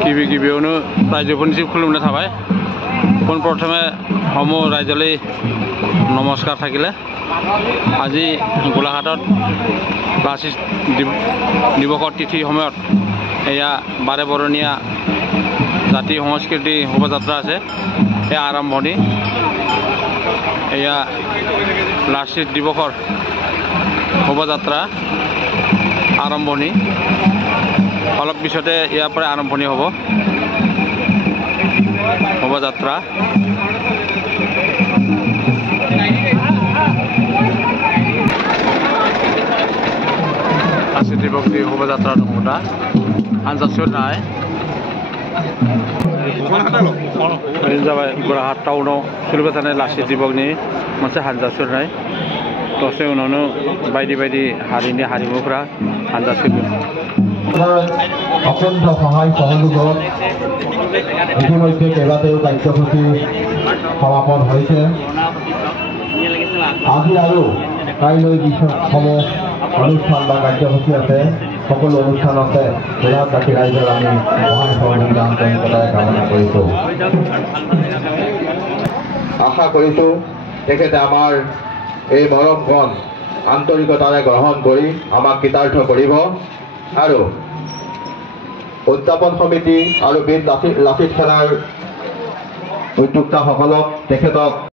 गिबियावनो रायजोफोरनिसिम खुलुमनाय थाबाय प्रथमे সমূह रायजोलै नमस्कार থাকিলে আজি গোলাঘাটত লাচিত দিৱসৰ তিথি সময়ত এয়া 12 বৰণীয়া জাতি সংস্কৃতি শোভাযাত্ৰা আছে এয়া আৰম্ভণি এয়া লাচিত দিৱসৰ শোভাযাত্ৰা আৰম্ভণি অলপ পিছতে ইয়াৰ পৰা আৰম্ভণি হ'ব শোভাযাত্ৰা लाचित दिवसनि शोभाযাত্रा दङ दा आनजादसो नाय जाबाय गोलाघाट टाउनाव सोलिबाय थानाय लाचित दिवसनि मोनसे हानजा सुरनाय दसे उनावनो बायदि बायदि हारिनि हारिमुफोरा हानजा सुरगोन অত্যন্ত সহায় সহযোগত ইতিমধ্যে কেইবাটাও কাৰ্যসূচী সমাপন হৈছে আজি আৰু কাইলৈ যিসমূহ অনুষ্ঠান বা কাৰ্যসূচী আছে সকলো অনুষ্ঠানতে গোলাঘাটবাসী ৰাইজৰ আমি সহায় সহযোগিতা আন্তৰিকতাৰে কামনা কৰিছোঁ আশা কৰিছোঁ তেখেতে আমাৰ এই মৰমকণ আন্তৰিকতাৰে গ্ৰহণ কৰি আমাক কৃতাৰ্থ কৰিব আৰু উদযাপন সমিতি আৰু বীৰ লাচিত সেনাৰ উদ্যোক্তাসকলক তেখেতক